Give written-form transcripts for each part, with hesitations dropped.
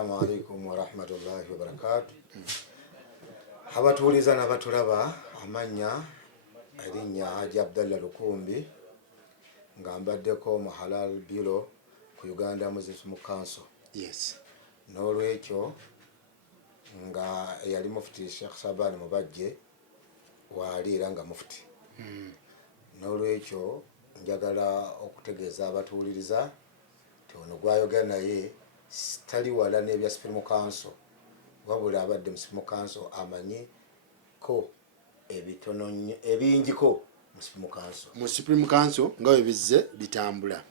Assalamu alaikum wa rahmatullahi wa barakatuh. Abatuuliza n'abatulaba amanya erinnya Haji Abdallah Lukumbi nga mbaddeko mu Halal Bureau ku Uganda Muslim Council. Yes. N'olwekyo nga yali mufti Sheikh Sabani Mubajje waliira nga mufti. N'olwekyo njagala okutegeeza abatuuliriza nti ono gwayogera naye tali wala n'ebya Supreme Council wabula abadde mu Supreme Council amanyi ko ebitono ebingiko mu Supreme Council. Mu Supreme Council nga bwe bizze bitambula.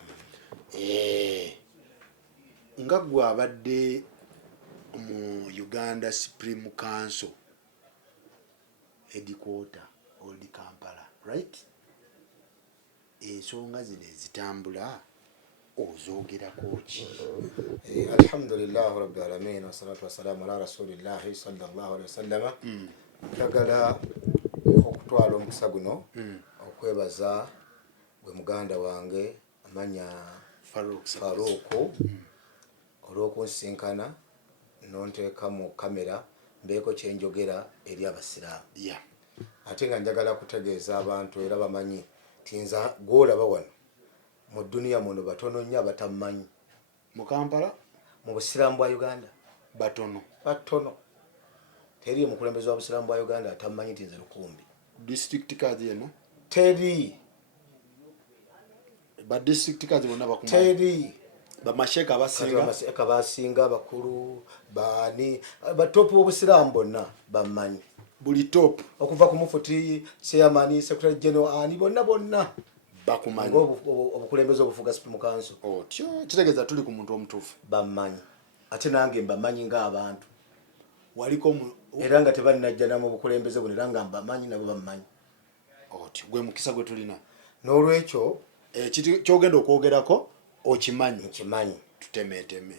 Nga gwe abadde mu Uganda Supreme Council headquarter Old Kampala, right? Ensonga zino ezitambula ozoogerako ki? Alhamdulillah rabbil alamin wa salatu wa salamu ala rasulillah sallallahu alaihi wasallam. Njagala okutwala omukisa guno okwebaza gwe muganda wange amanya Faruku olw'okunsinkana n'onteeka mu kamera mbeeko kyenjogera eri abasiraamu. Ate nga njagala kutegeeza abantu era bamanyi tinza gwolaba wano mu duniya muno batono nnyo abatamanyi mu Kampala mu busiraamu bwa Uganda batono. Teri omukulembeze wa busiraamu bwa Uganda atamanyi nti nze Lukumbi. District kazi yeno Teri ba district kazi bonna bakumanyi. Teri bamasheka basinga bakulu bani batopu b'obusiraamu bonna bamanyi. Buli top okuva ku mufuti chairman secretary general ani bonna bakumanyi obukulembeze obufuga Supreme Council. Otyo kitegeeza tuli ku muntu omutuufu bamanyi. Ate nange mbamanyi ng'abantu waliko era nga tebalinajja namu obukulembeze buno era nga mbamanyi nabo bamanyi. Otyo gwe mukisa gwe tulina. N'olwekyo kyogenda okwogerako okimanyi. Nkimanyi. Tutemeeteme.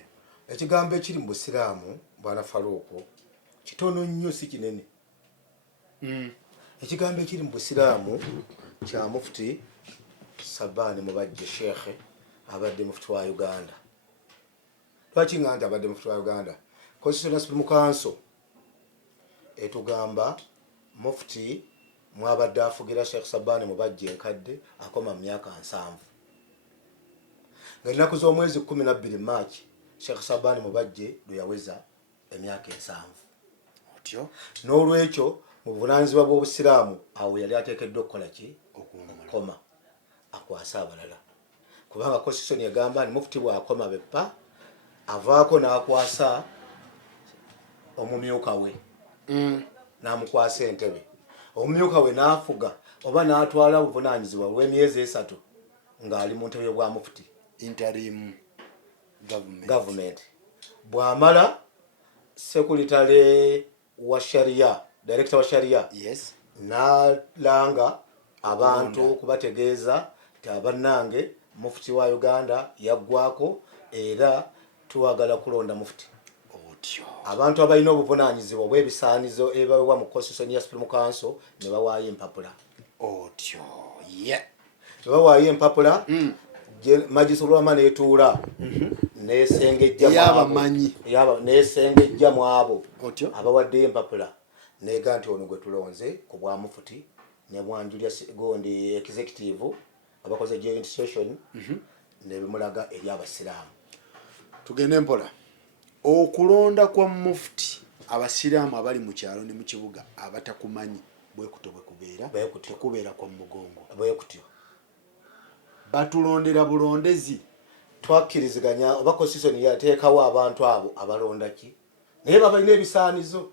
Ekigambo ekiri mu busiraamu bwana Faruku kitono nnyo si kinene. Ekigambo ekiri mu busiraamu kya mufti Sabani Mubajje Sheikh abadde mufti wa Uganda. Lwaki ngamba abadde mufti wa Uganda? Constitutional Supreme Council etugamba mufti mwabadde afugira Sheikh Sabani Mubajje nkadde akoma mu myaka 7. Nga ennaku z'omwezi 12 March Sheikh Sabani Mubajje lwe yaweza emyaka 7. Otyo n'olwekyo mu buvunaanyizibwa bw'obusiraamu awo yali ateekeddwa okukola ki? Okukoma akwasa abalala. Kubanga Constitution egamba ni mufti bw'akoma beppa avaako n'akwasa omumyuka we n'amukwasa entebe. Omumyuka we n'afuga oba n'atwala obuvunaanyizibwa bw'emyezi 3 ng'ali mu ntebe bwa mufti. Interim government. Bw'amala secretary wa sharia, director wa sharia, yes, n'alanga abantu kubategeeza nti abannange mufti wa Uganda yaggwako era tuwagala kulonda mufti. Otyo Abantu abalina obuvunaanyizibwa bw'ebisaanizo ebibaweebwa mu Constitution ya Supreme Council ne bawaayo empapula. Otyo ne bawaayo empapula. Magistrate Rwama netuula nesengejja mu abo abawaddeyo empapula neega nti ono gwe tulonze ku bwa mufuti ne Bwanjulya Gondi executive abakoze joint session ne bimulaga eri abasiraamu. Tugende mpola. Okulonda kwa mufti abasiraamu abali mu kyalo ne mu kibuga abatakumanyi bwe kubeera kwa mugongo bwe kutyo. Batulondera bulondezi twakkiriziganya oba Constitution yateekawo abantu abo abalonda ki naye balina ebisaanizo.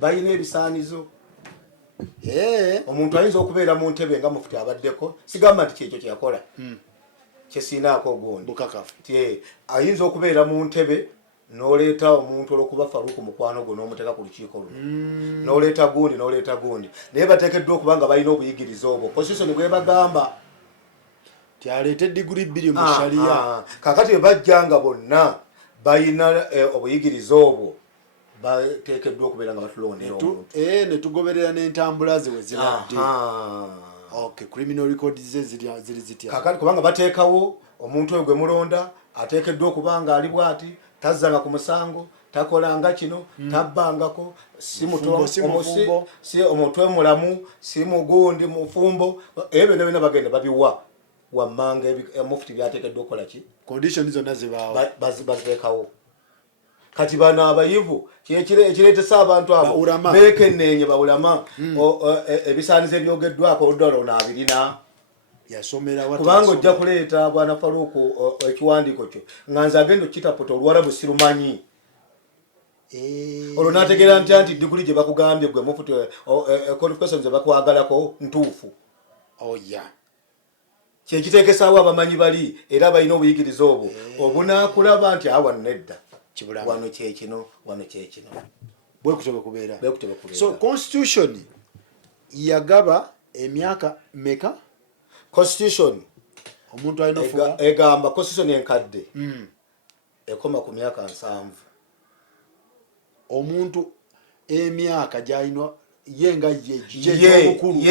Balina ebisaanizo. Omuntu ayinza okubeera mu ntebe nga mufti abaddeko sigamba nti kyekyo kyakola kyesinaako ogundi bukakafu. Ayinza okubeera mu ntebe n'oleeta omuntu olw'okuba Faruku mukwano gwo n'omuteeka ku lukiiko luno n'oleeta gundi naye bateekeddwa okuba nga balina obuyigiriza obwo Constitution bwe bagamba ti aleeta degree 2 mu sharia. Kakati bajja nga bonna balina obuyigiriza obwo bateekeddwa okubeera nga batulondera omuntu. Ne tugoberera n'entambula ze we zibadde. Okay, criminal records ze ziri zitya. Kakati kubanga bateekawo omuntu oyo gwe mulonda ateekeddwa okuba nga ali bw'ati tazzanga ku musango takolanga kino tabbangako si omutwe mulamu si mugundi mufumbo ebyo nebyo bagenda babiwa wammanga mufti byateekeddwa okukola ki condition zonna zibaawo baziteekawo kati bano abayivu ekireetesa abantu abo beekenneenye bawulama ebisaanizo ebyogeddwako oludda lwo naabirina kubanga ojja kuleeta bwana Faruku ekiwandiiko kyo nga nze agenda okitaputa oluwarabu sirumanyi olwo naategeera nti diguli gye bakugambye gwe mufuti qualifications ze bakwagalako ntuufu kyekiteekesaawo abamanyi bali era balina obuyigiriza obwo obunaakulaba nti awa nedda wano kyekino bwekutebe kubeera so constitution yagaba emyaka meka constitution omuntu alina ofuga egamba constitution enkadde ekoma ku myaka 7 omuntu emyaka gyalina yenga ye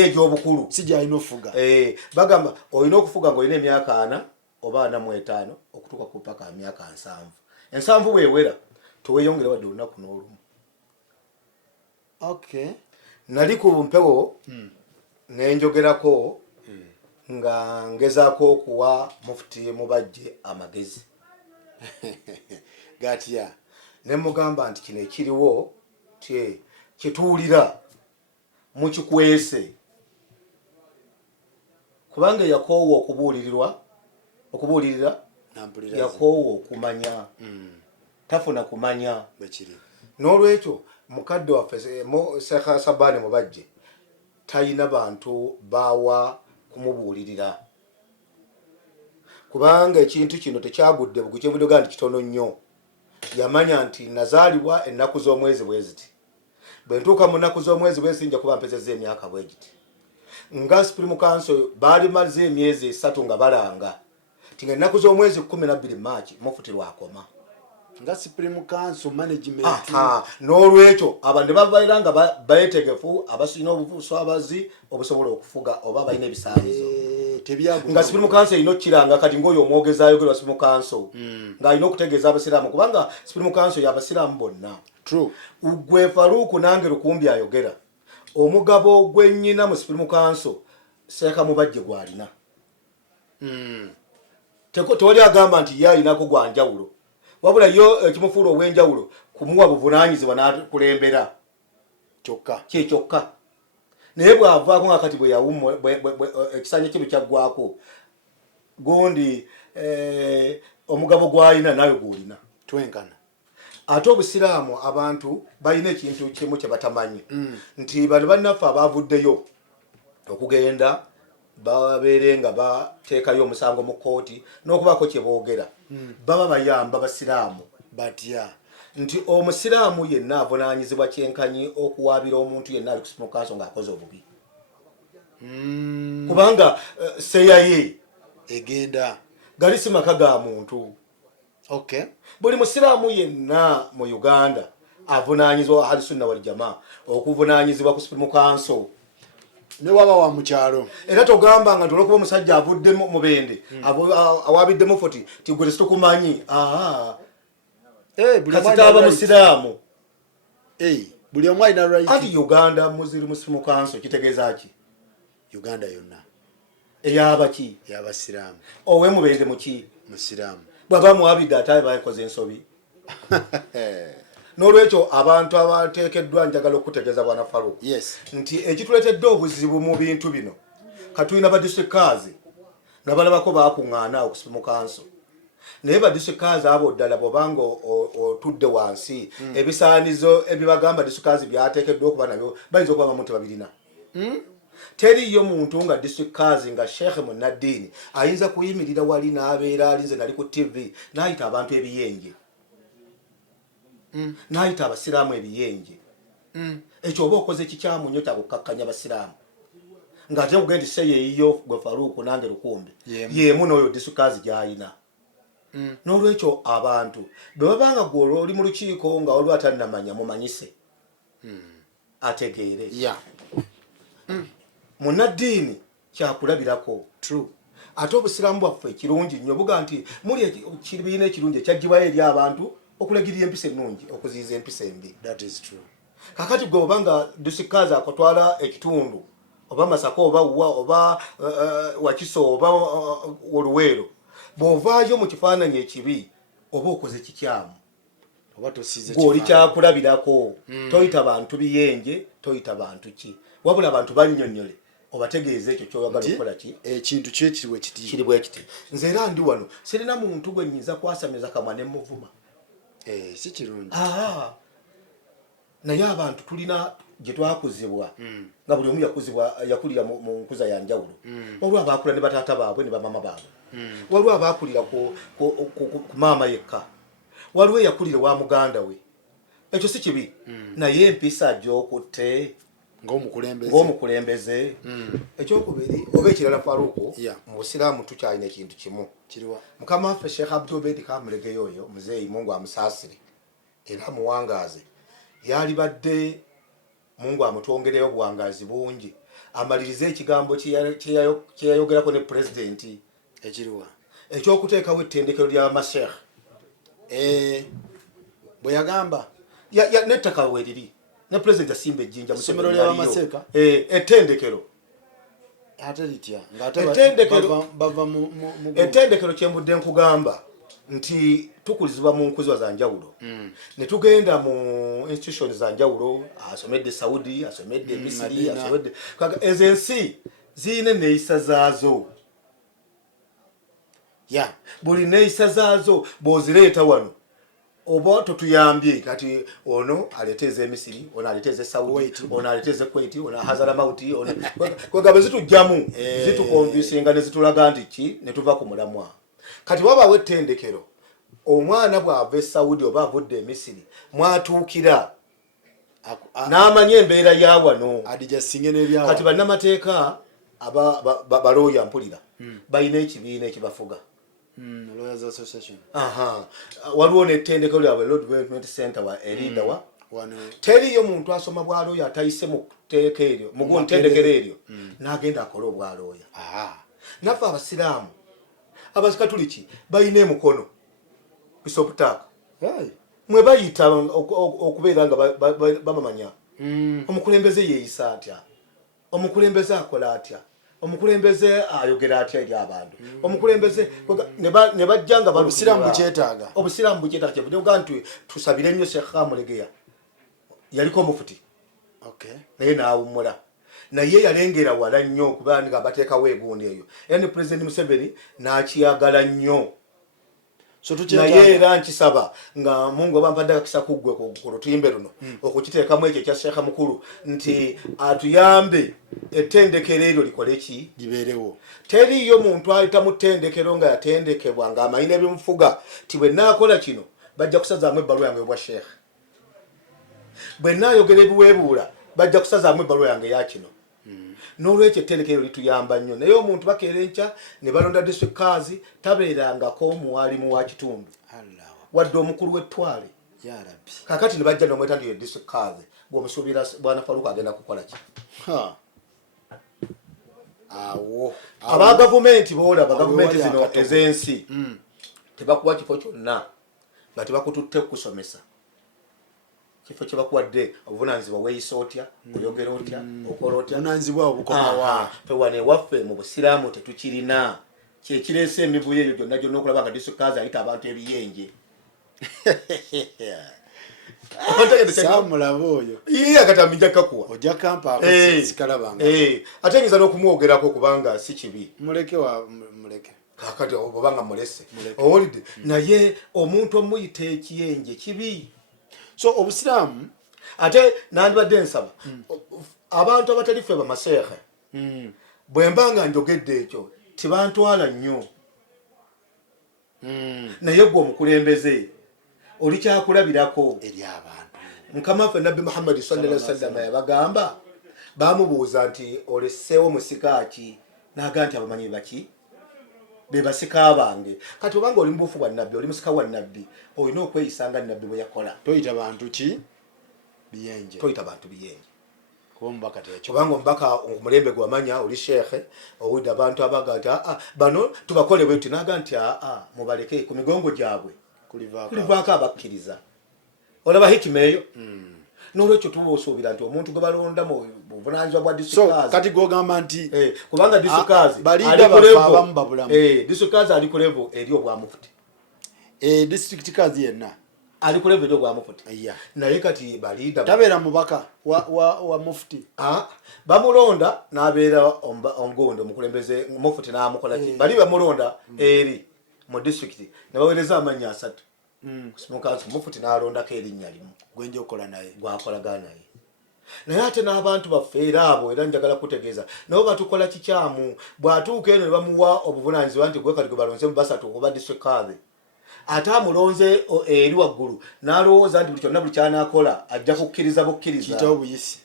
egy'obukulu si gyalina ofuga bagamba olina okufuga ng'olina emyaka 4 oba 45 okutuuka ku paka myaka 7 bwewera teweeyongera wadde olunaku n'olumu nali ku mpewo nenjogerako nga ngezaako okuwa mufuti Mubajje amagezi gatya nemugamba nti kino ekiriwo kyetuwulira mukikwese kubanga yakoowa okubuulirira yakoowa okumanya tafuna kumanya n'olwekyo mukadde waffe Sheikh Sabani Mubajje talina bantu bawa kumubuulirira kubanga ekintu kino tekyagudde bugu kyebudoga nti kitono nnyo yamanya nti nazaalibwa ennaku z'omwezi bweziti bwe ntuuka mu nnaku z'omwezi bweziti nja kuba mpezezza emyaka bwegiti nga Supreme Council baali maze emyezi 3 nga balanga tinga ennaku z'omwezi 12 March mufuti lwakoma nga Supreme Council management n'olwekyo abantu babaira nga bayetegefu abasina obuswabazi obusobola okufuga oba balina ebisaanizo nga Supreme Council erina okukiranga kati ng'oyo omwogezi ayogerwa Supreme Council ng'alina okutegeeza abasiraamu kubanga Supreme Council y'abasiraamu bonna gwe Faruku nange Lukumbi ayogera omugabo gwennyina mu Supreme Council Sheikh Mubajje gwalina tewali agamba nti ye alinako gwa njawulo wabula yo ekimufuula ow'enjawulo kumuwa buvunaanyizibwa n'akulembera kyokka naye bw'avaako nga kati bwe yawumma ekisanja kye bwe kyaggwako gundi omugabo gw'alina nawe gw'olina twenkana ate obusiraamu abantu balina ekintu kimu kye batamanyi nti bano bannaffe abaavuddeyo okugenda babeere nga bateekayo omusango mu kkooti n'okubaako kye boogera baba bayamba basiraamu batya nti omusiraamu yenna avunaanyizibwa kyenkanyi okuwaabira omuntu yenna ali ku Supreme Council ng'akoze obubi kubanga seyaye egenda gali si maka ga muntu buli musiraamu yenna mu Uganda avunaanyizibwa Ahlu Sunna wal Jamaa okuvunaanyizibwa ku Supreme Council ne waba wa mukyalo era togamba nga tolikuba omusajja avudde mu bende awabiddemu foti tigwe situkumanyi kasitaba musiraamu buli omu alina right ati Uganda muziri mu Supreme Council kitegeeza ki Uganda yonna eyabaki ey'abasiraamu owe mubende muki musiraamu bwaba muwabidde ate bakoze ensobi n'olwekyo abantu abateekeddwa njagala okutegeeza bwana Faruku nti ekituleetedde obuzibu mu bintu bino katulina ba district kaazi nga balabako baakuŋŋaana ku Supreme Council naye ba district kaazi abo ddala bw'obanga otudde wansi ebisaanizo ebibagamba district kaazi byateekeddwa okuba nabyo bayinza okuba bamu tebabirina teriyo muntu nga district kaazi nga Sheikh Munaddiini ayinza kuyimirira wali n'abeera alinze nali ku TV n'ayita abantu ebiyenje n'ayita abasiraamu ebiyenje ekyo oba okoze kikyamu nnyo kyakukakkanya abasiraamu ng'ate nkugenda ise yeeyiyo gwe Faruku nange Lukumbi yeemu n'oyo disukaazi gy'alina n'olwekyo abantu bwe babanga gwe oli mu lukiiko nga waliwo atannamanya mumanyise ategeere Munaddiini kyakulabirako ate obusiraamu bwaffe kirungi nnyo buga nti muli ekibiina ekirungi ekyagibwayo eri abantu okulagirira empisa ennungi okuziyiza empisa embi. That is true. Kakati gwe obanga dusikazi akotwala ekitundu oba Masaka oba Uwa oba Wakiso oba Oluweero bw'ovaayo mu kifaananyi ekibi oba okoze kikyamu oba tosize gw'oli kyakulabirako. Toyita bantu biyenje, toyita bantu ki, wabula abantu bannyonnyole obategeeza ekyo ky'oyagala okukola ki ekintu kyekiriwe kiri bwe kiti. Nze era ndi wano sirina muntu gwe nnyinza kwasamiza kamwa ne muvuma. Si kirungi. Naye abantu tulina gye twakuzibwa nga buli omu yakulira mu nkuza ya njawulo. Waliwo abaakula ne bataata baabwe ne bamama baabwe, waliwo abaakulira ku maama yekka, waliwo eyakulira wa muganda we. Ekyo si kibi, naye empisa gy'okutte ng'omukulembeze. Ekyokubiri oba ekirala Faruku, mu Busiraamu tukyalina ekintu kimu. Mukama waffe Sheikh Abdul Obedi Kamulegeyo oyo muzeeyi Mungu amusaasire era amuwangaaze, yali badde Mungu amutwongereyo obuwangaazi bungi, amalirize ekigambo kye yayogerako ne pulezidenti ekyokuteekawo ettendekero ly'amasheekh. Bwe yagamba n'ettaka we liri ne pulezidenti asimba ejjinja mu ssomero ly'Abamaseeka ettendekero. Ate litya ettendekero kyembudde nkugamba nti tukulizibwa mu nkuzwa za njawulo ne tugenda mu institutions za njawulo, asomedde Saudi, asomedde Misiri, asomedde ezo ensi ziyina enneeyisa zaazo. Buli nneeyisa zaazo bw'ozireeta wano oba totuyambye kati ono aleteeze Misiri, ono aleteeze Saudi, ono aleteeze Kuwait, ono Hazaramauti, kwegamba zitujjamu zitukonvinsinga ne zitulaga nti ki ne tuva ku mulamwa. Kati wabaawo ettendekero omwana bw'ava e Saudi oba avudde e Misiri mwatuukira n'amanya embeera ya wano. Kati bannamateeka balooya mpulira balina ekibiina ekibafuga. Lawyers Association. Waliwo n'ettendekero lyabwe Law Development Center erida wa. Teriyo muntu asoma bwalooya atayise mu tteeka eryo mu ntendekero eryo n'agenda akola obwalooya. Naffe Abasiraamu Abakatuliki balina emukono bisoputaaka mwe bayita okubeera nga bamamanya omukulembeze yeeyisa atya, omukulembeze akola atya, omukulembeze ayogera atya eri abantu, omukulembeze ne bajja nga Obusiraamu bukyetaaga. Obusiraamu bukyetaaga kyebuga nti tusabire nnyo Sheikh Kamulegeya yaliko omufuti naye n'awummula, naye yalengera wala nnyo okuba nga bateekawo egundi eyo era ne Pulezidenti Museveni n'akiyagala nnyo. Naye era nkisaba nga Mungu oba mpadde akakisa kuggwe ku lutimbe luno okukiteekamu ekyo ekya Sheikh mukulu nti atuyambe ettendekero eryo likole ki libeerewo. Teriyo muntu ayita mu ttendekero nga yatendekebwa nga amayina ebimufuga ti bwe naakola kino bajja kusazaamu ebbaluwa yange obwa Sheikh, bwe naayogera ebiweebuula bajja kusazaamu ebbaluwa yange ya kino. N'olwekyo ettendekero lituyamba nnyo, naye omuntu bakeera enkya ne balonda district kaazi tabeerangako muwalimu wa kitundu wadde omukulu w'ettwale. Kakati ne bajja n'omweta ndi district kaazi bw'omusuubira Bwana Faruku agenda kukola ki? Aba gavumenti boolaba gavumenti zino ez'ensi tebakuwa kifo kyonna nga tebakututte kusomesa. Kifo kye bakuwadde obuvunaanyizibwa weeyisa otya, oyogera otya, okola otya. Obuvunaanyizibwa obukoma wa. Ffe wano ewaffe mu Busiraamu tetukirina. Kye kireese emivuyo egyo gyonna okulaba nga district kaazi ayita abantu ebiyenje. Saamulaba oyo. Akati nja kakuwa. Ojja kampa sikalabanga. Ate nyiza n'okumwogerako kubanga si kibi. Muleke. Kakati obanga mulese. Owulidde naye omuntu omuyita ekiyenje kibi. So Obusiraamu ate nandibadde nsaba abantu abatali ffe bamaseekhe bwe mbanga njogedde ekyo tibantwala nnyo, naye gwe omukulembeze oli kyakulabirako eri abantu. Mukama waffe Nabbi Muhammad sallallahu alaihi wasallam yabagamba, bamubuuza nti olesseewo musika ki, n'agamba nti abamanyi baki be basika bange. Kati obanga oli mubuufu bwa Nabbi, oli musika wa Nabbi, olina okweyisa nga Nabbi bwe yakola. Toyita bantu ki biyenje, toyita bantu biyenje. Kuba omubaka tekyo kubanga omubaka omulembe gwamanya oli sheekhe owulidde abantu abaga nti bano tubakole bwe tuti, n'aga nti mubaleke ku migongo gyabwe kulivaako abakkiriza olaba hikima eyo n'olwekyo tuba osuubira nti omuntu gwe balonda mu buvunaanyizibwa bwa disitulikaazi kati gwogamba nti kubanga disitulikaazi disitulikaazi ali ku level eri obwa mufuti disitulikaazi yenna ali ku level eri obwa mufuti naye kati baliida tabeera mubaka wa mufuti bamulonda n'abeera omugondo omukulembeze mufuti n'amukolaki bali bamulonda eri mu disitulikiti ne baweereza amannya 3 mufuti n'alondako erinnya limu gwenja okola naye gwakolaga naye naye ate n'abantu baffe era abo era njagala kutegeeza nabo batukola kikyamu bw'atuuka eno ne bamuwa obuvunaanyizibwa nti gwe kati gwe balonze mu basatu okuba disitulikaazi ate amulonze eri waggulu n'alowooza nti buli kyonna buli kyanaakola ajja kukkiriza bukkiriza kitao buyisi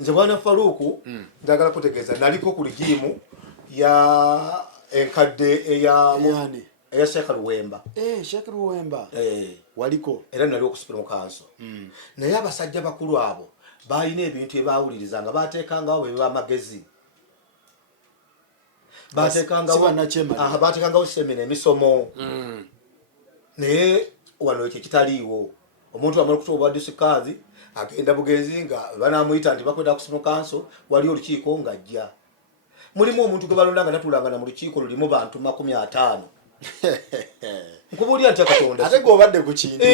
nze bwana Faruku njagala kutegeeza naliko ku ligimu ya enkadde eya Sheikh Luwemba Sheikh Luwemba waliko era nali okusipira mu kanso naye abasajja bakulu abo balina ebintu ebyawuliriza nga bateekangawo bwe bamagezi bateekangawo semina emisomo naye wano ekyo kitaliiwo omuntu amala okutuba disitulikaazi agenda bugenzi nga banamuyita nti bakwenda kusipira mu kanso wali olukiiko ng'ajja mulimu omuntu gwe balonda nga tatulangana mu lukiiko lulimu bantu 50 nkubulira nti Katonda ate gobadde ku kintu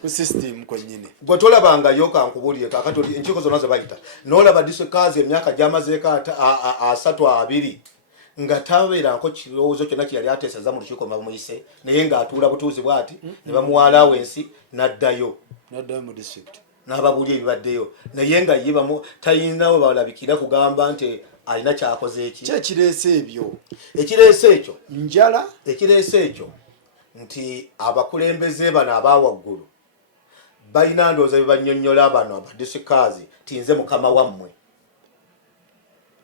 ku system kwennyini gwe tolabangayo kankubulire kakati enkiiko zonna ze bayita n'olaba disitulikaazi emyaka gy'amazeeko 32 nga tabeerako kirowoozo kyonna kye yali ateeseza mu lukiiko bamuyise naye ng'atuula butuuzi bw'ati ne bamuwa allowance n'addayo mu district n'ababulya ebibaddeyo naye nga ye talinawo balabikira kugamba nti alina kyakoze eki kyekireese ebyo ekireese ekyo njala ekireese ekyo nti abakulembeze bano abawaggulu balina ndowooza bye bannyonnyola bano abadisitulikaazi tinze mukama wammwe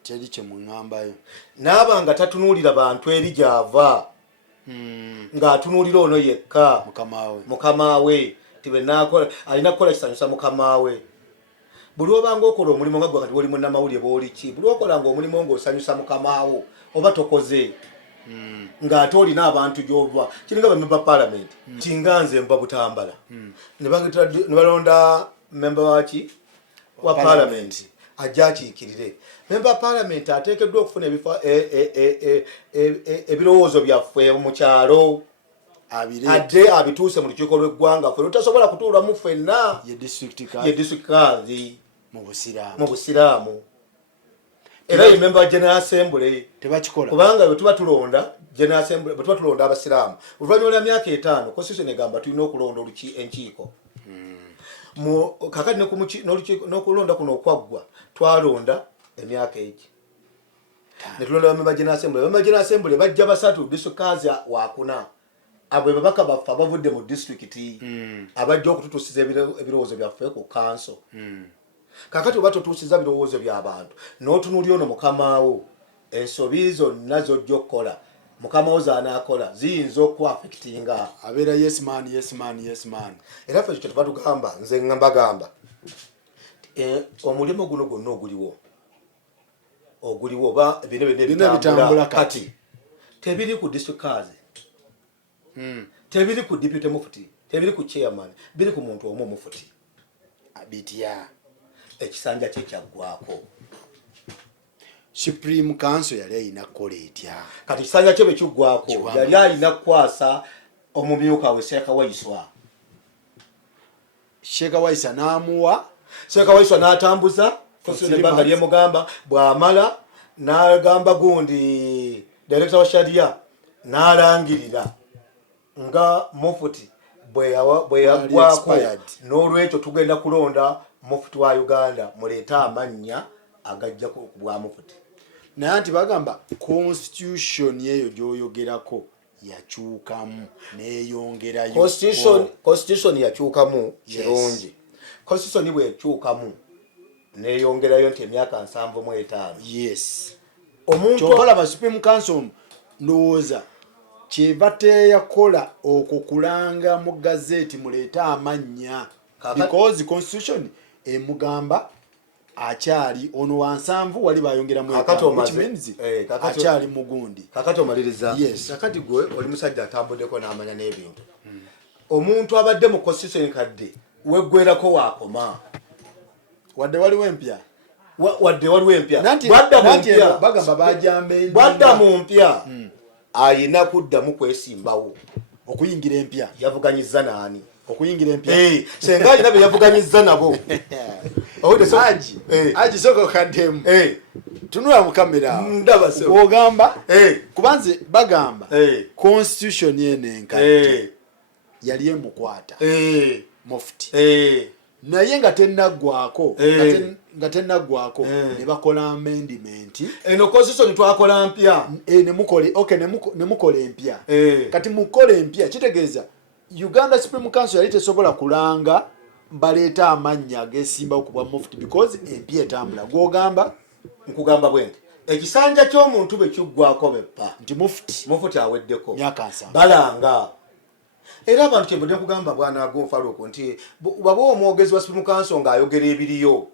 teri kye muŋŋambayo naaba nga tatunuulira bantu eri gy'ava ng'atunuulira ono yekka mukama we tibenakola alina kukola kisanyusa mukama we buli obanga okola omulimu nga gwe kati woli munnamawulire booli ki buli okolanga omulimu ng'osanyusa mukamawo oba tokoze ng'ate olina abantu gy'ova kiringa bamemba palamenti kinga nze mba Butambala ne balonda memba waki wa palamenti ajja akiikirire memba palamenti ateekeddwa okufuna ebirowoozo byaffe mu kyalo adde abituuse mu lukiiko lw'eggwanga ffe lutasobola kutuulamu ffenna ye disitulikaazi mu busiraamu era ye memba wa General Assembly tebakikola kubanga bwe tuba tulonda General Assembly bwe tuba tulonda abasiraamu oluvannyuma lwa myaka 5 constitution egamba tulina okulonda enkiiko kakati n'okulonda kuno okwaggwa twalonda emyaka egi ne tulonda bamemba General Assembly bamemba General Assembly bajja 3 disitulikaazi wakuna abo babaka baffe abavudde mu disitulikiti abajja okututuusiza ebirowoozo byaffe ku kanso kakati oba totuusiza birowoozo by'abantu n'otunuulira ono mukamawo ensobi zonna zojja okukola mukamawo zaanaakola ziyinza okuaffectinga abeera yes man era ffe kyo tuba tugamba nze mbagamba omulimu guno gwonna oguliwo oba bino bitambula kati tebiri ku disitulikaazi tebiri ku deputy mufuti tebiri ku chairman biri ku muntu omu mufuti abitya ekisanja kye kyaggwako Supreme Council yali ayina kukola etya kati ekisanja kye bwe kiggwako yali ayina kukwasa omumyuka we Sheikh Waisa n'amuwa Sheikh Waisa n'atambuza ebbanga lyemugamba bw'amala n'agamba gundi director wa sharia n'alangirira nga mufuti bwe yaggwako n'olwekyo tugenda kulonda mufuti wa Uganda muleeta amannya agajja ku bwa mufuti naye anti bagamba constitution yeyo gy'oyogerako yakyukamu n'eyongerayo constitution yakyukamu kirungi constitution bweyakyukamu n'eyongerayo nti emyaka 75 yes omuntu kyolaba Supreme Council ndowooza kyeva teyakola okukulanga mu gazeti muleeta amannya because constitution emugamba akyali ono wansanvu wali bayongeramu akyali mugundi kakati omaliriza. Yes. Kakati gwe oli musajja atambuddeko n'amanya n'ebintu. Omuntu abadde mu constitution kadde weggwerako wakoma wadde waliwo empya bwadda mu mpya ayina kuddamu kwesimbawo okuyingira empya. Yavuganyiza nani okuyingira empya? Senga alina bye yavuganyiza nabo. Aji soko kaddemu tunula mu kamera ndaba se ogamba kubanze bagamba constitution yenenkadde yali emukwata mufti naye nga tennaggwako ne bakola amendment eno constitution twakola mpya nemukola empya. Kati mukola empya kitegeeza Uganda Supreme Council yali tesobola kulanga baleeta amannya agesimbawo ku bwa mufti because empya etambula. Gwogamba nkugamba bwenti ekisanja ky'omuntu bwe kiggwako beppa nti mufti aweddeko myaka 7 balanga. Era abantu kyembudde nkugamba bwana Agonfaluku nti baba omwogezi wa Supreme Council ng'ayogera ebiriyo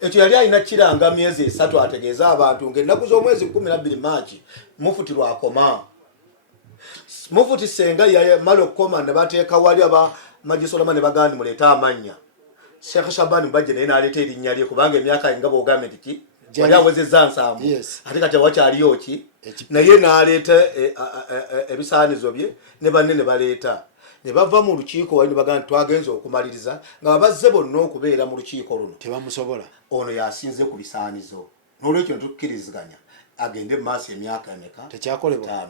ekyo yali alina kiranga myezi 3 ategeeza abantu ng'ennaku z'omwezi 12 Maachi mufuti lwakoma. Mufuti senga yamala okukoma ne bateeka wali Magisolama ne bagandi muleeta amannya. Sheikh Shabani Mbajje naye n'aleeta erinnya lye kubanga emyaka nga bw'ogambye nti wali awezezza 7 ate kati wakyaliyo ki naye n'aleeta ebisaanizo bye ne banne ne baleeta ne bava mu lukiiko wali ne bagandi twagenza okumaliriza nga bazze bonna okubeera mu lukiiko luno tebamusobola. Ono yasinze ku bisaanizo n'olwekyo netukkiriziganya agende maaso emyaka emeka tekyakolebwa.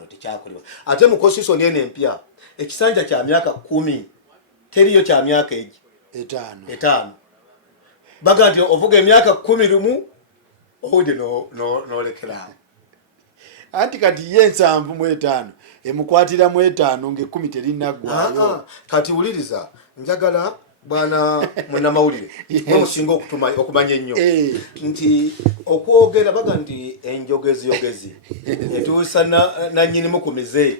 Ate mu constitution eno empya ekisanja kya myaka 10 teriyo kya myaka 5 baga nti ovuga emyaka 11 owudde n'olekera anti kati ye 7 emukwatira mu 5 nga 10 terinaggwayo. Kati wuliriza njagala bwana munnamawulire musinga okumanya ennyo nti okwogera baga nti enjogezi etuusa nannyinimu ku mize.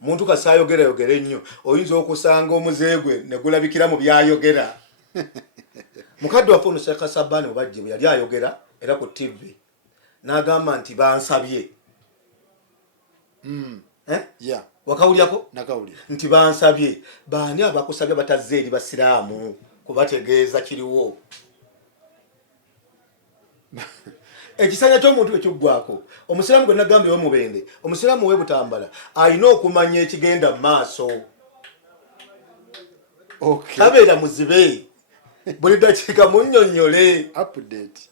Muntu kasayogera ennyo oyinza okusanga omuze gwe ne gulabikira mu byayogera. Mukadde waffe ono Sheikh Sabani Mbajje bwe yali ayogera era ku TV n'agamba nti bansabye wakawulyako nakawulira nti bansabye baani abakusabye batazze eri basiraamu kubategeeza kiriwo. Ekisanya ky'omuntu ekiggwako omusiraamu gwe nagambye w'omubende omusiraamu w'ebutambala alina okumanya ekigenda mu maaso. Kabeera muzibe buli dakiika munnyonnyole update.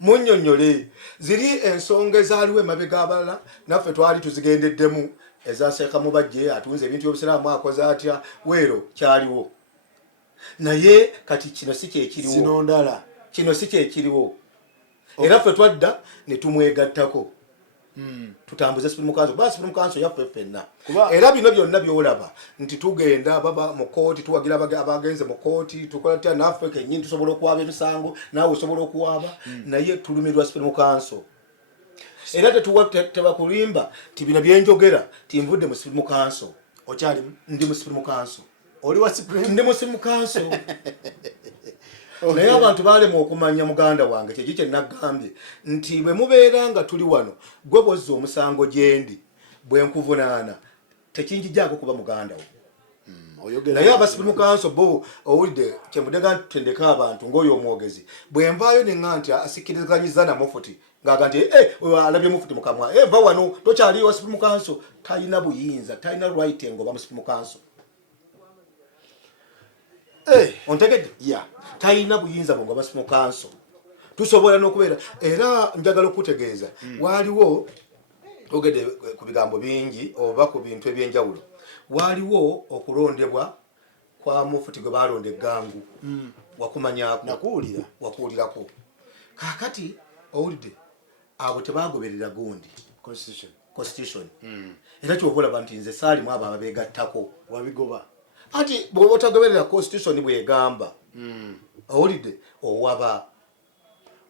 Munnyonnyole ziri ensonga ezaaliwo emabega abalala naffe twali tuzigendeddemu eza Sheikh Mubajje atunze ebintu by'obusiraamu akoze atya weero kyaliwo naye kati kino si kyekiriwo era ffe twadda ne tumwegattako tutambuze Supreme Council ba Supreme Council yaffe ffenna era bino byonna byolaba nti tugenda baba mu kooti tuwagira abagenze mu kooti tukola tya naffe kennyini tusobola okuwaaba emisango naawe osobola okuwaaba naye tulumirwa Supreme Council era tebakulimba ti bino byenjogera tinvudde mu Supreme Council. Okyalimu? Ndi mu Supreme Council. Oli wa Supreme? Ndi mu Supreme Council. Naye abantu balema okumanya muganda wange kye nagambye nti bwe mubeera nga tuli wano gwe bwozza omusango gyendi bwe nkuvunaana tekinjijjaako kuba muganda wo. Naye aba Supreme Council bo owulidde kyembudde tendeka abantu ng'oyo omwogezi bwe nvaayo ne nga nti asikiriganyiza na mufuti ng'aga nti alabye mufuti mukamwa va wano tokyaliyo wa Supreme Council talina buyinza talina right ngoba mu Supreme Council. Ontegedde? Talina buyinza ngoba Supreme Council tusobola n'okubeera era njagala okutegeeza waaliwo ogedde ku bigambo bingi oba ku bintu ebyenjawulo waaliwo okulondebwa kwa mufuti gwe balonda eggangu wakumanyako wakuwulirako kakati owulidde abo tebagoberera gundi constitution era kyova olaba nti nze saalimu abo ababeegattako wabigoba ati bw'oba otagoberera constitution bw'egamba owulidde owaba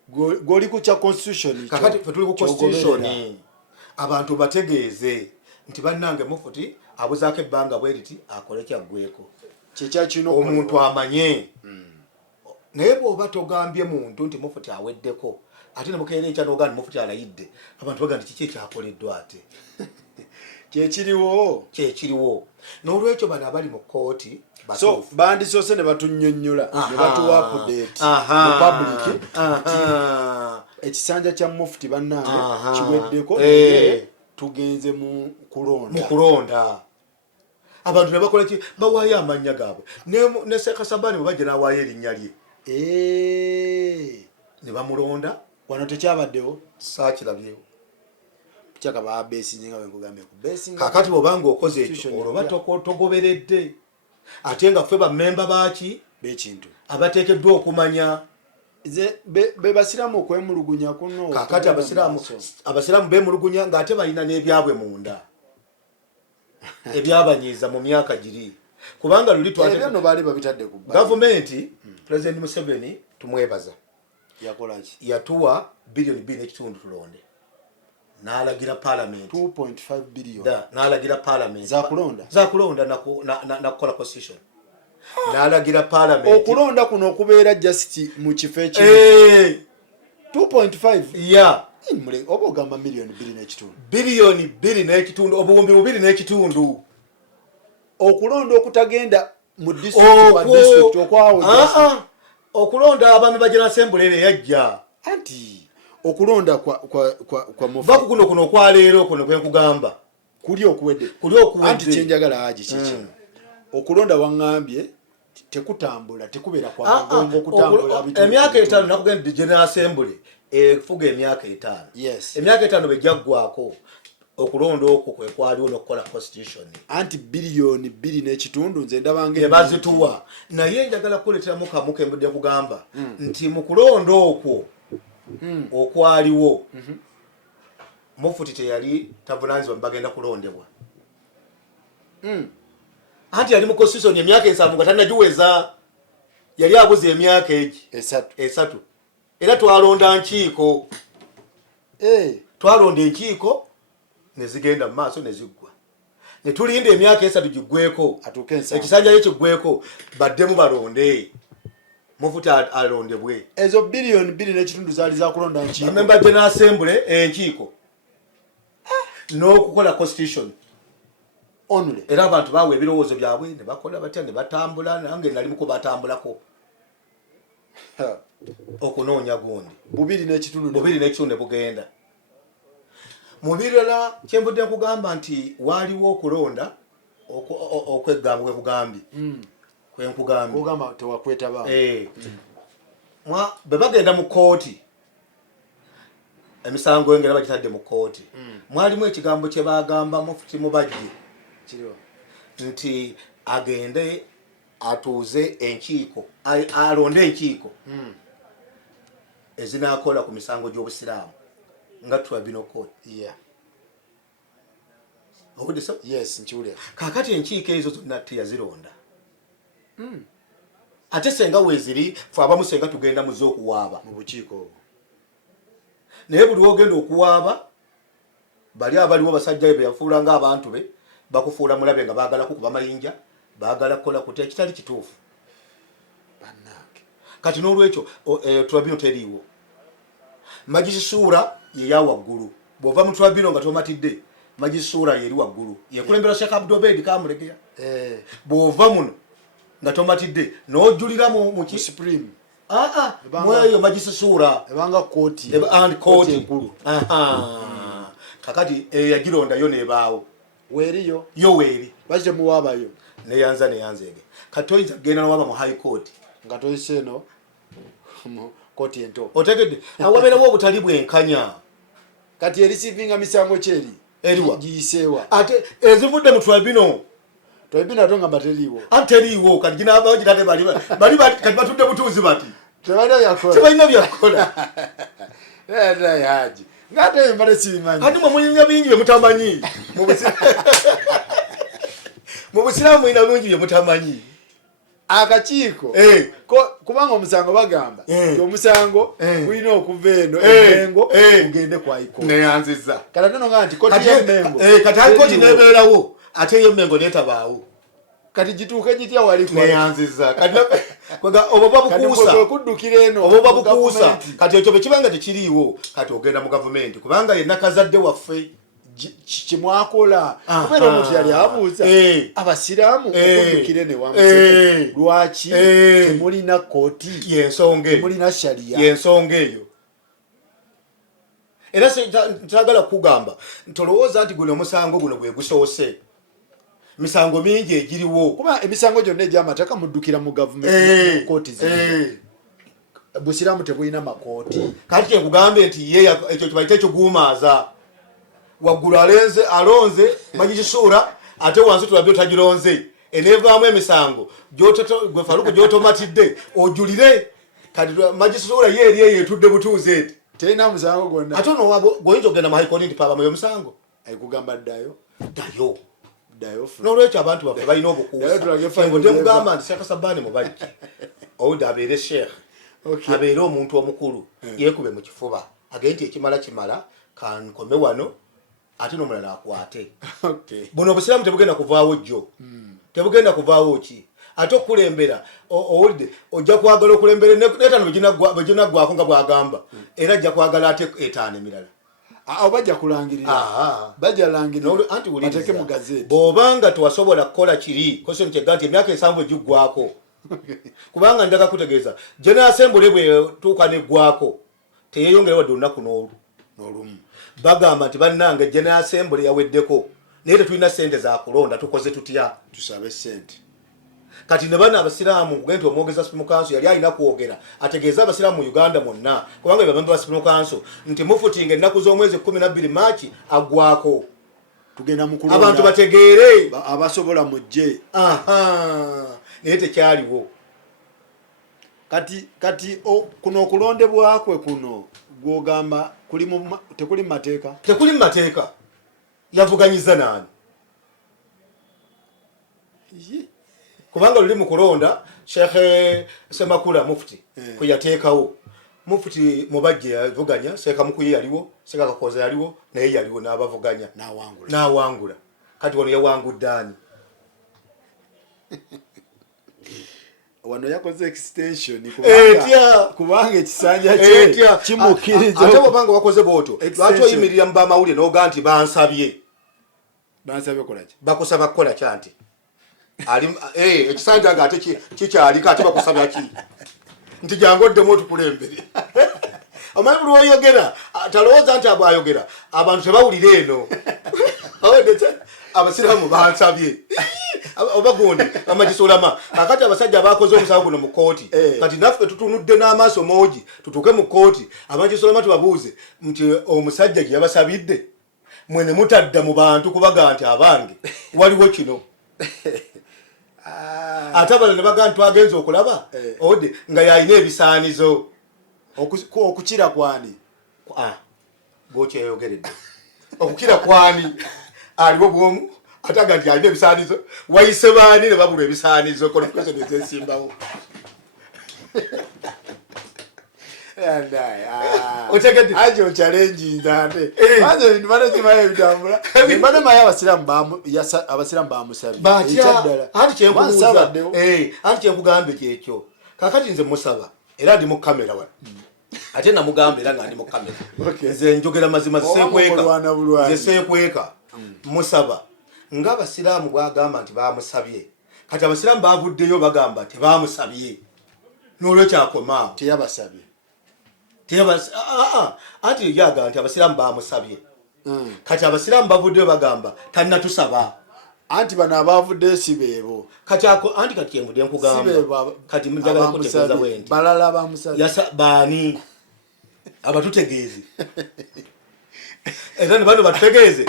gw'oli ku kya constitution kakati fe tuli ku constitution abantu bategeeze nti bannange mufuti abuzaako ebbanga bwe riti akole kyaggweko kyekyakino omuntu amanye naye bw'oba togambye muntu nti Mufti aweddeko ate ne mukeera enkya n'ogamba Mufti alayidde abantu bagamba kiki ekyakoleddwa ate kyekiriwo n'olwekyo bano abali mu kkooti so bandisoose ne batunnyonnyola ne batuwa update mu public ekisanja kya Mufti bannange kiweddeko tugenze mu kulonda abantu ne bakola ki bawaayo amannya gaabwe ne Ssekasabani bwe bajja n'awaayo erinnya lye ne bamulonda wano tekyabaddewo saakirabyewo kyaka ba Besigye nga bwenkugambye ku Besigye kakati bw'obanga okoze ekyo olwoba togoberedde ate nga ffe bammemba baaki b'ekintu abateekeddwa okumanya be basiramu okwemulugunya kuno kakati abasiraamu beemulugunya ng'ate balina n'ebyabwe munda ebyabanyiiza mu myaka giri kubanga luli twano baali babitadde ku gavumenti President Museveni tumwebaza yakolaki yatuwa bilioni 2.5 tulonde n'alagira parliament 2.5 billion n'alagira parliament za kulonda na kukola constitution n'alagira parliament okulonda kuno okubeera just mu kifo ekimu 2.5 yeah oba ogamba milioni 2.5 obuwumbi 2.5 okulonda okutagenda mu district okwawo okulonda abami bajira assembly yajja anti okulonda kwa mufa kuno kwa leero kuno kwenkugamba kuli okuwedde anti kyenjagala aje kiki okulonda wangambye tekutambula tekubeera kwa magongo okutambula emyaka 5 nakugenda general assembly efuga emyaka 5 yes emyaka 5 bejjaggwako okulonda okwo kwe kwaliwo n'okukola constitution anti bilioni 2.5 nze ndabange bazituwa naye njagala kuleetera mukamuka embudde kugamba nti mu kulonda okwo okwaliwo Mufti teyali tavunaanizibwa bagenda kulondebwa anti yali mu constitution emyaka 7 nga tannagiweza yali abuze emyaka esatu era twalonda nkiiko twalonda enkiiko ne zigenda mu maaso ne ziggwa ne tulinda emyaka 3 giggweko ekisanja ye kiggweko baddemu balonde Mufti alondebwe ezo bilioni 2.5 zaali za kulonda nkiiko member general assembly enkiiko n'okukola constitution only era abantu bawe ebirowoozo byabwe ne bakola batya ne batambula nange nali mu kubatambulako okunoonya gundi 2.5 ne bugenda mu birala kyembudde nkugamba nti waaliwo okulonda okwegamba kwekugambye kwenkugambye ogamba tewakwetaba bwe bagenda mu kooti emisango engera bagitadde mu kooti mwalimu ekigambo kye bagamba Mufti Mubajje nti agende atuuze enkiiko alonde enkiiko ezinakola ku misango gy'obusiraamu nga tribunal court yes nkiwulira kakati enkiiko ezo zonna teyazironda ate senga weeziri fe abamu senga tugenda muze okuwaaba mu bukiiko obwo naye buli wogenda okuwaaba bali abaliwo basajja be yafuula ng'abantu be bakufuula mulabe nga baagala kukuba mayinja baagala kukola kuta ekitali kituufu kati n'olwekyo tribunal teriiwo magisuura ye ya waggulu bw'ova mu tribunal nga tomatidde magisuura yeri waggulu yekulembera Sheikh Abdul Kamulegera bw'ova muno nga tomatidde n'ojulira mu supreme mweyo magisuura ebanga kooti and kooti enkulu kakati yagirondayo nebaawo weeriyo yo weeri lwaki temuwaabayo neyanzeege kati toyinza kugenda nowaaba mu high court nga toyise eno mu kooti ento otegedde awabeerawo obutali bwenkanya kati erisivinga misango kyeri eriwa giyiseewa ate ezivudde mu tribunal ate nga bateriiwo teriiwo kati ginaabawo girate bali kati batudde butuuzi bati tebalina byakola yaji ngate embale sibimanyi kati mwe mulinya bingi bye mutamanyi mu busiraamu mulina bingi bye mutamanyi akakiiko kubanga omusango bagamba omusango gulina okuva eno emengo ugende kwaiko neyanziza kati ate nonga nti koti y'emengo kati ali koti nebeerawo ate y'emengo netabaawo kati gituuke gitya wali neyanziza kati kwega obo babukuusa kuddukira eno obo babukuusa kati ekyo bekibanga tekiriiwo kati ogenda mu gavumenti kubanga yenna kazadde waffe kimwakola kubeera omuntu yali abuuza abasiraamu okuddukire ne wamuseke lwaki temulina kooti temulina shariya yensonga eyo era kyagala kukugamba ntolowooza nti guno omusango guno gwe gusoose misango mingi egiriwo kuba emisango gyonna egy'amataka muddukira mu gavumenti kooti zino busiraamu tebulina makooti kati kyenkugambe nti ye ekyo kibaite ekiguumaaza waggulu alonze magisuura ate wansi tulabye otagironze eneevaamu emisango gwe Faruku gy'otomatidde ojulire kati magisuura ye eri eyo etudde butuuze eti terina musango gwonna ate ono goyinza ogenda mu haikoni nti paaba muyo omusango ayikugamba ddayo n'olwekyo abantu baffe balina obukuusa mugamba nti Sekasabaani mubajje owudde abeere sheekh abeere omuntu omukulu yeekube mu kifuba agende nti ekimala kimala kankome wano ate n'omulala akwate buno obusiraamu tebugenda kuvaawo jjo tebugenda kuvaawo ki ate okulembera owulidde ojja kwagala okulembera n'etaano beginaggwako nga bwagamba era ajja kwagala ate etaano emirala bajja kulangirira bajja langirira anti bateke mu gazeti bw'obanga tewasobola kukola kiri kosi nkyegga nti emyaka 7 egiggwako kubanga ndaka kutegeeza General Assembly bwetuuka neggwako teyeeyongera wadde olunaku n'olumu bagamba nti bannange General Assembly yaweddeko naye tetulina ssente za kulonda tukoze tutya tusabe ssente kati ne bana abasiraamu kugenda omwogeza Supreme Council yali alina kwogera ategeeza abasiraamu mu Uganda mwonna kubanga bebambe ba Supreme Council nti mufutinga ennaku z'omwezi 12 Maachi aggwako tugenda mu kulonda abantu bategeere abasobola mujje naye tekyaliwo kati kuno okulondebwakwe kuno gwogamba tekuli mu mateeka yavuganyiza nani kubanga luli mu kulonda Sheikh Semakula Mufti kwe yateekawo Mufti mubajje yavuganya Sheikh Mukuye yaliwo Sheikh Kakoza yaliwo naye yaliwo n'abavuganya n'awangula kati wano yawanguddaani wano yakoze extension kubanga ekisanja kye kimukkiriza ate bwobanga wakoze booto lwaki oyimirira mu bamawulire n'oga nti bansabye kolaki bakusaba kukola kyanti ekisanja nga ate kikyaliko ate bakusabya ki nti jangu oddemu otukulembere omanyi buli woyogera talowooza nti abwayogera abantu tebawulira eno abasiraamu bansabye oba gundi amagisolama kakati abasajja abakoze omusango guno mu kooti kati naffe tutunudde n'amaaso moogi tutuuke mu kooti amagisolama tubabuuze nti omusajja gye yabasabidde mwe ne mutadda mu bantu kubaga nti abange waliwo kino ate abala ne baga nti twagenza okulaba ode nga yalina ebisaanizo okukira kwani gokyeyogeredde okukira kwani aliwo bwomu ataga nti alina ebisaanizo wayise baani ne babula ebisaanizo qualification ezesimbawo ajo challenge nzate ajo ndibane zimaye bitambula ndibane maye abasiramu bamusabye anti kyenkugambe kyekyo kakati nze musaba era ndi mu kamera wano ate namugambe era nga ndi mu kamera nze njogera mazima zisekweka musaba ng'abasiraamu bwagamba nti bamusabye kati abasiraamu bavuddeyo bagamba tebamusabye n'olwekyakomaawo teyabasabye anti yaga nti abasiraamu bamusabye kati abasiraamu bavuddeyo bagamba tannatusaba anti bano abavuddeyo si beebo kati kyenvudde nkugamba kati njagala kutegeeza bwenti balala bamusabye baani abatutegeeze era ne bano batutegeeze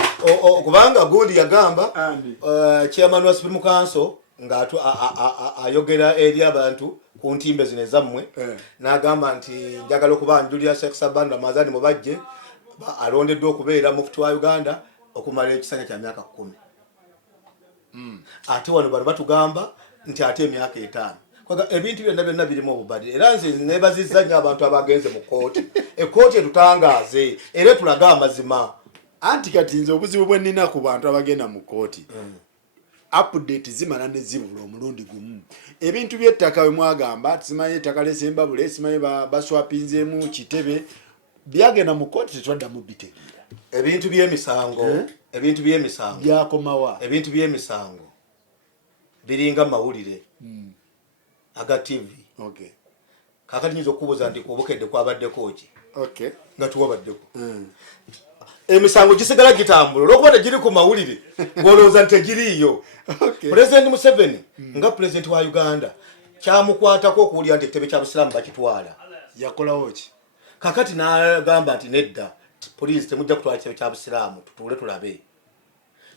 kubanga gundi yagamba chairman wa Supreme Council nga ayogera eri abantu ku ntimbe zino ezammwe n'agamba nti njagala okubanjulira Sekasabaani Ramadhan mubajje alondeddwa okubeera mufti wa Uganda okumala ekisanja kya myaka 10 ate wano bano batugamba nti ate emyaka 5 kwaga ebintu byonna birimu obubadde era nze nebazizza nnyo abantu abagenze mu kooti ekooti etutangaaze era tulaga amazima anti kati nze obuzibu bwe nnina ku bantu abagenda mu kooti update zimala ne zibula omulundi gumu. Ebintu by'ettaka we mwagamba simanyi ettaka lesembabule simanyi baswapinzeemu kitebe byagenda mu kkooti tetwaddamu bitegeera. Ebintu by'emisango ebintu by'emisango byakomawa ebintu by'emisango biringa mawulire aga TV. Okay. Kakati nyizo kubuza ndi kubukedde kwabaddeko ki. Okay. Nga tuwabaddeko. Emisango gisigala gitambula olwokuba tegiri ku mawulire ng'olowooza nti tegiriiyo. Okay. President Museveni nga president wa Uganda kyamukwatako okuwulira nti ekitebe ky'abasiraamu bakitwala. Yakolawo ki? Kakati n'agamba nti nedda poliisi temujja kutwala ekitebe ky'abasiraamu tutuule tulabe.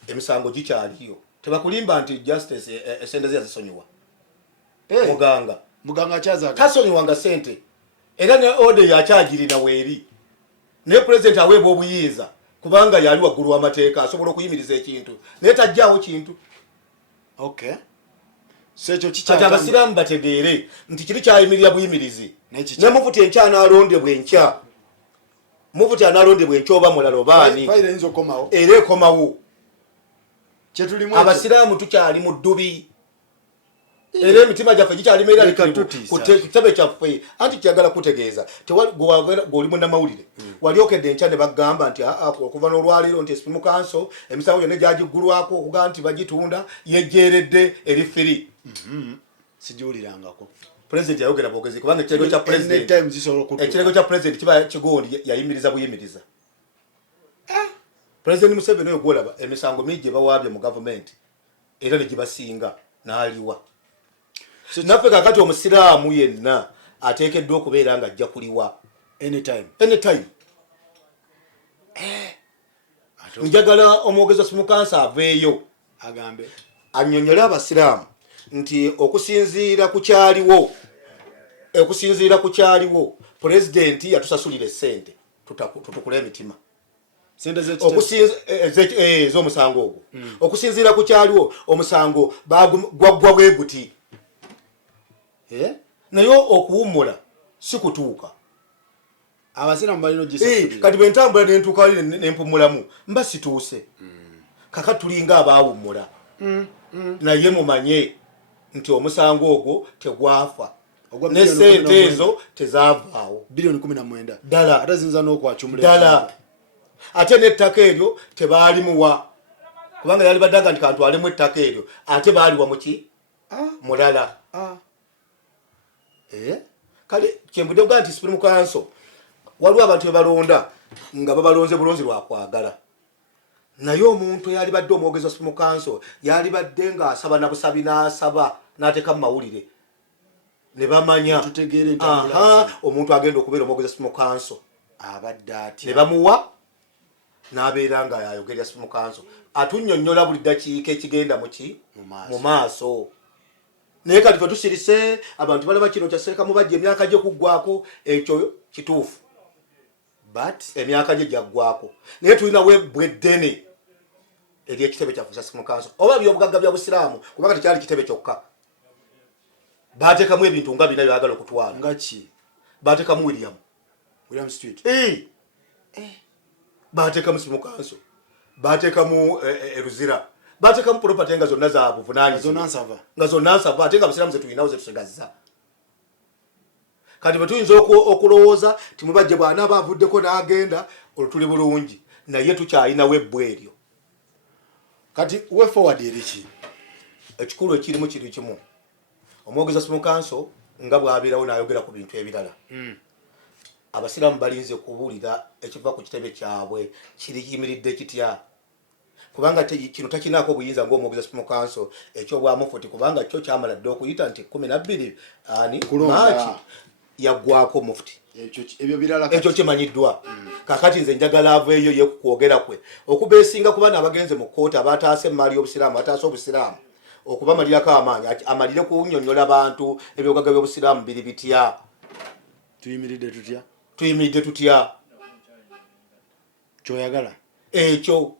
Emisango gikyaliyo. Tebakulimba nti justice esente ze yazisonyiwa. Muganga kyazaga tasonyiwanga sente era ne order yakyagirina weeri. Ne president aweebwa obuyinza kubanga yali waggulu w'amateeka asobola okuyimiriza ekintu naye tajjaawo kintu. Okay. Sekyo kati abasiraamu bategeere nti kiri kyayimirira buyimirizi ne muvuti enkya anaalondebwa enkya muvuti anaalondebwa enkya oba mulala obaani era ekomawo. Abasiraamu tukyali mu ddubi era emitima gyaffe gikyalimerera ku kitebe kyaffe anti kyagala kutegeeza gw'oli munnamawulire walyokedde enkya ne bagamba nti okuva n'olwaliro nti Supreme Council emisango yonna gyagiggulwako okuga nti bagitunda yejjeeredde eri firi. Sigiwulirangako. President yayogera bwogezi kubanga ekirego kya president kiba kigondi yayimiriza buyimiriza. President Museveni oyo gwolaba emisango mingi gye bawaabye mu gavumenti era ne gibasinga n'aliwa. Naffe kakati omusiraamu yenna ateekeddwa okubeera nga ajja kuliwa anytime. Njagala omwogezi wa Supreme Council aveeyo agambe annyonnyole abasiraamu nti okusinziira ku pulezidenti yatusasulira essente tutukula emitima ez'omusango ogwo. Okusinziira ku kyaliwo omusango gwaggwa bwe guti naye okuwummula si kutuuka. Abasiraamu balina ogisasulira kati bwe ntambula ne ntuuka wali ne mpumulamu mba situuse. Kakati tulinga abaawummula naye mumanye nti omusango ogwo tegwafa ne ssente ezo tezaavaawo. bilioni 19 ddala ate zinza n'okwacumula ddala ate n'ettaka eryo tebaalimuwa kubanga yali baddaga nti kantwalemu ettaka eryo ate baaliwa muki mulala. Kale kyembudde kugaa nti Supreme Council waliwo abantu bebalonda nga babalonze bulonzi lwakwagala naye omuntu eyali badde omwogezi wa Supreme Council yali badde ng'asaba na busabi n'asaba n'ateeka mu mawulire ne bamanya omuntu agenda okubeera omwogezi wa Supreme Council abadde atya ne bamuwa n'abeera nga yayogerera Supreme Council atunnyonnyola buli ddakiika ekigenda mu maaso. Naye kati fe tusirise abantu balaba kino kyaseeka mubajja emyaka gye kuggwako ekyo kituufu but emyaka gye gyaggwako naye tulina webbwe ddene eri ekitebe kyaffe kya Supreme Council oba by'obugagga bya busiraamu kubanga tekyali kitebe kyokka. Baateekamu ebintu nga bina byagala okutwala nga ki baateekamu William Street baateekamu Supreme Council baateekamu Ruzira baateekamu property nga zonna za buvunaanyizibwa nga zonna nsava ate nga abasiraamu ze tulinawo ze tusigazza. Kati bwe tuyinza okulowooza timubajje bw'anaaba avuddeko n'agenda olutuli bulungi naye tukyalinawo ebbwa eryo. Kati we forward eriki ekikulu ekirimu kiri kimu omwogezi wa Supreme Council nga bw'abeerawo n'ayogera ku bintu ebirala. Abasiraamu balinze kubuulira ekiva ku kitebe kyabwe kiriyimiridde kitya kubanga kino takinaako obuyinza ng'omwogezi wa Supreme Council ekyobwamufuti kubanga kyo kyamala dde okuyita nti 12 Maachi yaggwako mufuti ekyo kimanyiddwa. Kakati nze njagala aveeyo ye kukwogera kwe okubeesinga ku baana abagenze mu kkooti abataase emaali y'obusiraamu abataase obusiraamu okubamalirako amaanyi amalire kunnyonnyola abantu ebyogagga by'obusiraamu biri bitya tuyimiridde tutya kyoyagala ekyo.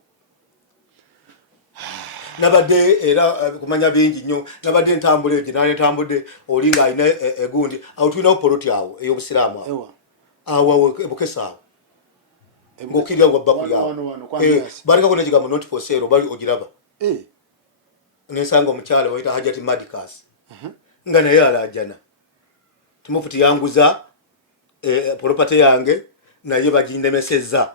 Nabadde era kumanya bingi nnyo nabadde ntambula egyo nantambudde oli ng'alina egundi awo tulinawo poloti awo ey'obusiraamu awo ebukesa awo ng'okkirira gwa bbakuli awo baalikako n'ekigambo not for sale oba ogiraba nensanga omukyala wayita Hajati Madikas nga naye alajana Timofuti yanguza property yange naye bagindemesezza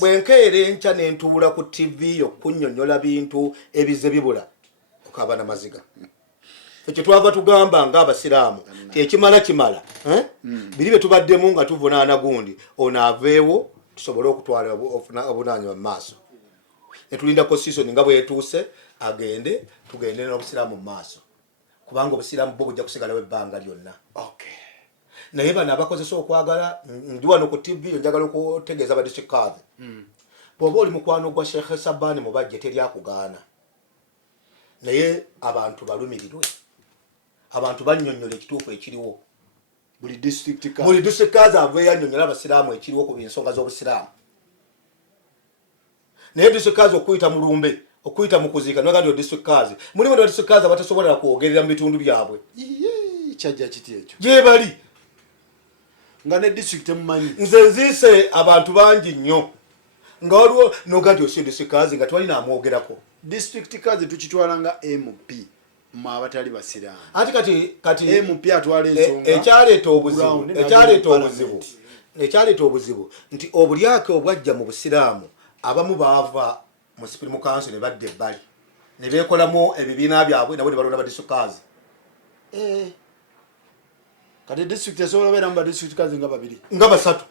bwenkeera enkya nentuula ku TV okunnyonnyola bintu ebize bibula okaba namaziga ekyo twava tugamba ng'abasiraamu ekimala kimala biri bye tubaddemu nga tuvunaana gundi ono aveewo tusobole okutwala obunaanywa mu maaso netulindako season nga bwetuuse agende tugende n'obusiraamu mu maaso kubanga obusiraamu bwo bujja kusigalawo ebbanga lyonna naye bano abakozesa okwagala ndi wano ku TV njagala okutegeeza ba district card bw'oba oli mukwano gwa Sheikh Sabani mubajje teryakugaana naye abantu balumirirwe abantu bannyonnyola ekituufu ekiriwo buli district card aveeyo annyonnyola abasiraamu ekiriwo ku ensonga z'obusiraamu naye district card okuyita mulumbe okuyita mu kuziika nogandi district card mulimu district card abatasobola kwogerera mu bitundu byabwe kyajja kiti ekyo gye bali nga ne district emumanyi nze nziise abantu bangi nnyo nga waliwo nogandi osio district card nga twalina amwogerako district card tukitwalanga MP mu abatali basiraamu ati kati MP atwala ensonga ekyaleeta obuzibu nti obulyake obwajja mu busiraamu abamu baava mu Supreme Council ne badda ebbali ne beekolamu ebibiina byabwe nabo ne balonda ba district cards kati district esobola beera mu ba district cards nga babiri nga basatu